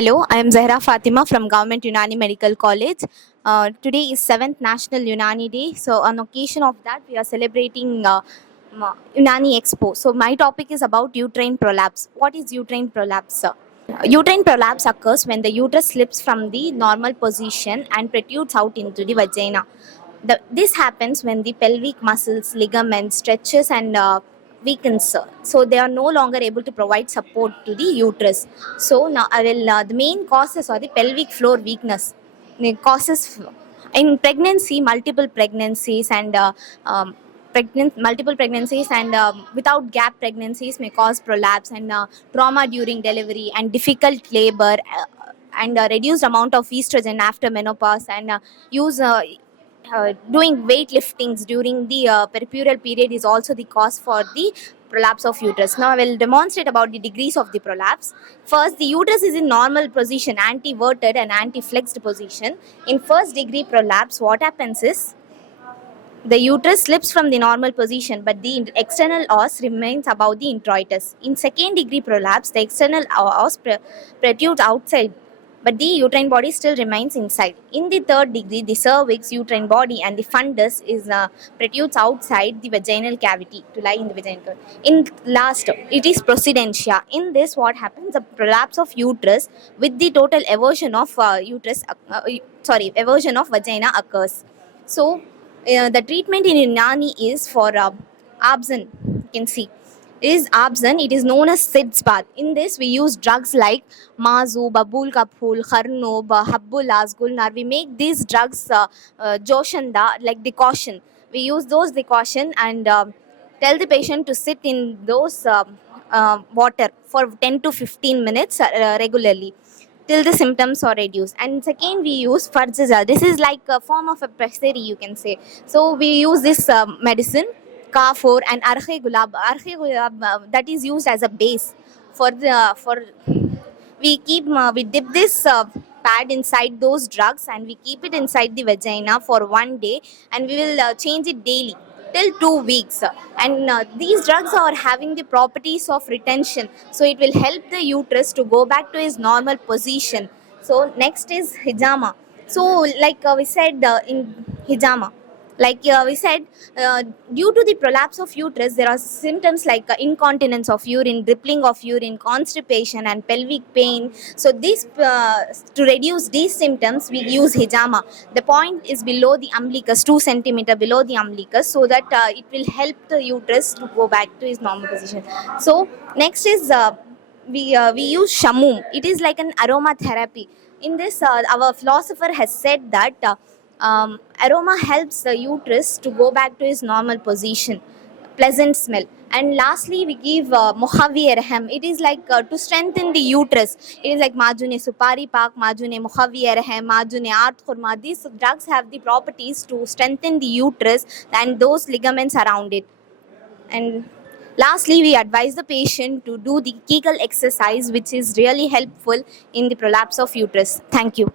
Hello, I am Zahra Fatima from Govt Unani Medical College. Today is 7th National Unani Day. So on occasion of that, we are celebrating Unani Expo. So my topic is about uterine prolapse. What is uterine prolapse? Uterine prolapse occurs when the uterus slips from the normal position and protrudes out into the vagina. This happens when the pelvic muscles, ligaments, stretches and weakens. So they are no longer able to provide support to the uterus. So now I will the main causes are the pelvic floor weakness. The causes in pregnancy, multiple pregnancies and multiple pregnancies and without gap pregnancies may cause prolapse and trauma during delivery and difficult labor and reduced amount of estrogen after menopause and use doing weightliftings during the peripural period is also the cause for the prolapse of uterus. Now I will demonstrate about the degrees of the prolapse. First, the uterus is in normal position, anteverted and anti-flexed position. In first degree prolapse, what happens is the uterus slips from the normal position, but the external os remains above the introitus. In second degree prolapse, the external os protrudes outside, but the uterine body still remains inside. In the third degree, the cervix, uterine body, and the fundus is protrudes outside the vaginal cavity to lie in the vaginal cavity. In last, it is procedentia. In this, what happens? The prolapse of uterus with the total eversion of eversion of vagina occurs. So the treatment in Unani is for absent. You can see it is absent. It is known as SIDS bath. In this, we use drugs like mazu, babul kaphul, kharnob, habbul asgulnar. We make these drugs joshanda like decoction. We use those decoction and tell the patient to sit in those water for 10 to 15 minutes regularly till the symptoms are reduced. And second, we use farziza. This is like a form of a pessary, you can say. So we use this medicine, K4 and Arkhe Gulab. Arkhe Gulab that is used as a base for the we dip this pad inside those drugs and we keep it inside the vagina for 1 day and we will change it daily till 2 weeks. And these drugs are having the properties of retention, so it will help the uterus to go back to its normal position. So next is hijama. So like we said in hijama, like we said, due to the prolapse of uterus, there are symptoms like incontinence of urine, dribbling of urine, constipation, and pelvic pain. So this to reduce these symptoms, we use hijama. The point is below the umbilicus, 2 centimeter below the umbilicus, so that it will help the uterus to go back to its normal position. So next is we use shamum. It is like an aromatherapy. In this, our philosopher has said that. Aroma helps the uterus to go back to its normal position, pleasant smell. And lastly, we give Mohavi Erhem. It is like to strengthen the uterus. It is like Majune Supari Pak, Majune Mohavi Erhem, Majune Art Khurma. These drugs have the properties to strengthen the uterus and those ligaments around it. And lastly, we advise the patient to do the Kegel exercise, which is really helpful in the prolapse of uterus. Thank you.